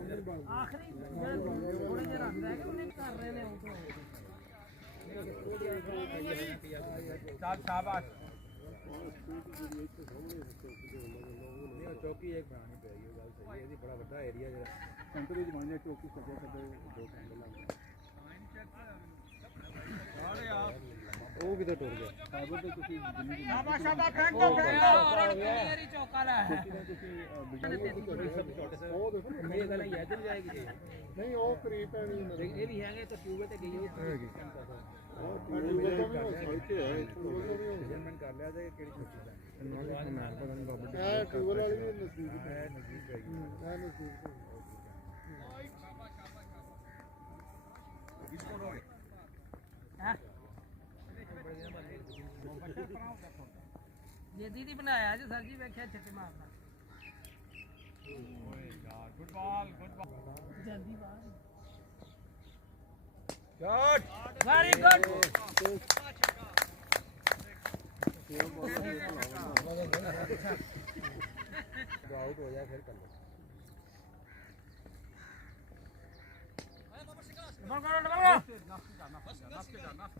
ਆਖਰੀ ਥੋੜੇ ਜਿਹੇ ਰੱਖ ਰਹਿ ਗਏ ਉਹਨੇ ਕਰ ਰਹੇ ਨੇ ਉਹ ਚੱਲ ਸ਼ਾਬਾਸ਼ ਚੌਕੀ ਇੱਕ ਬਣਾਣੀ ਪਏਗੀ ਉਹ ਗੱਲ ਸਹੀ ਹੈ ਇਹਦੀ ਬੜਾ ਵੱਡਾ ਏਰੀਆ ਜਿਹੜਾ ਸੈਂਟਰ ਵਿੱਚ ਬਣ ਜਾ ਚੌਕੀ ਸੱਜੇ ਸੱਜੇ ਦੋ ਕੈਂਡਲ ਲੱਗ ਉਹ ਕਿਤੇ ਟੁਰ ਗਿਆ ਸਾਬਰ ਤੇ ਤੁਸੀਂ ਸ਼ਾਬਾਸ਼ ਸ਼ਾਬਾਸ਼ ਫੈਂਕੋ ਫੈਂਕੋ ਮੇਰੀ ਚੌਕਾ ਲੈ ਤੁਸੀਂ ਉਹ ਦੇਖੋ ਇਹ ਗੱਲ ਹੀ ਇੱਧਰ ਜਾਏਗੀ ਜੀ ਨਹੀਂ ਉਹ ਕਰੀਬ ਹੈ ਨਹੀਂ ਇਹ ਵੀ ਹੈਗੇ ਤਾਂ ਟਿਊਬ ਤੇ ਗਈ ਉਹ ਜਨਮਨ ਕਰ ਲਿਆ ਤੇ ਕਿਹੜੀ ਛੋਟੀ ਦਾ ਇਹ ਟਿਊਬ ਵਾਲੀ ਵੀ ਨਸੀਬ ਹੈ ਨਸੀਬ ਹੈਗੀ ਇਹ ਨਸੀਬ ये दीदी बनाया जो सर जी वेख्या छक्के मारना ओए यार गुड बॉल जल्दी बाहर शॉट वेरी गुड आउट हो जाए फिर कर लो डबल करो